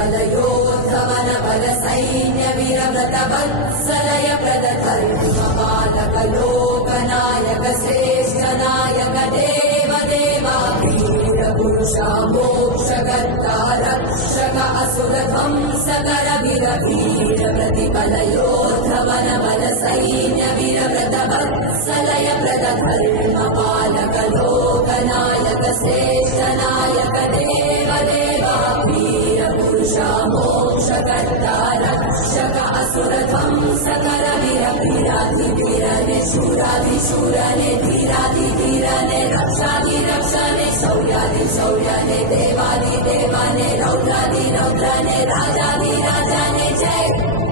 प्रतिबलयोद्धवन बल सैन्य वीरव्रत वत्सलय प्रदधर्मपालक लोकनायक श्रेष्ठ नायक देव देवा वीर पुरुषा मोक्षकर्ता रक्षक असुर ध्वंसकर वीर वीर प्रतिबलयोद्धवन बल सैन्य वीरव्रत वत्सलय प्रदधर्मपालक लोकनायक श्रेष्ठ नायक देव देवा वीर पुरुषा मोक्षकर्ता रक्षक असुर ध्वंसकर वीर वीराधिवीरने शूराधिशूरने धीराधिधीरने रक्षाधिरक्षणे शौर्याधिशौर्यने देवाधिदेवाने रौद्राधिरौद्रने राजाधिराजाने जय